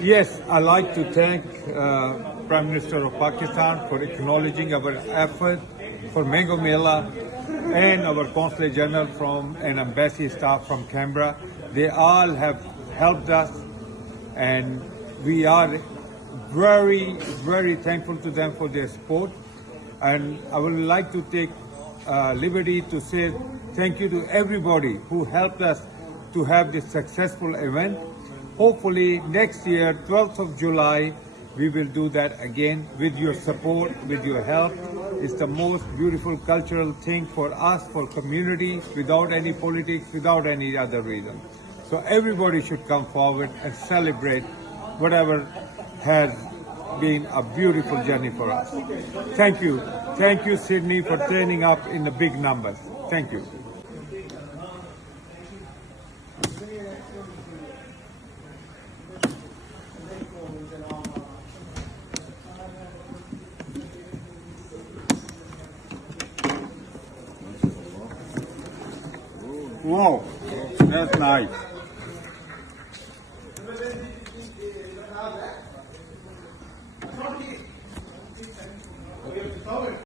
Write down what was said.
Yes, I'd like to thank Prime Minister of Pakistan for acknowledging our effort for Meingo Melah and our Consulate General from and Embassy staff from Canberra. They all have helped us and we are very, very thankful to them for their support. And I would like to take liberty to say thank you to everybody who helped us to have this successful event. Hopefully next year, 12th of July, we will do that again with your support, with your help. It's the most beautiful cultural thing for us, for community, without any politics, without any other reason. So everybody should come forward and celebrate whatever has been a beautiful journey for us. Thank you. Thank you, Sydney, for turning up in the big numbers. Thank you. Wow, that's nice.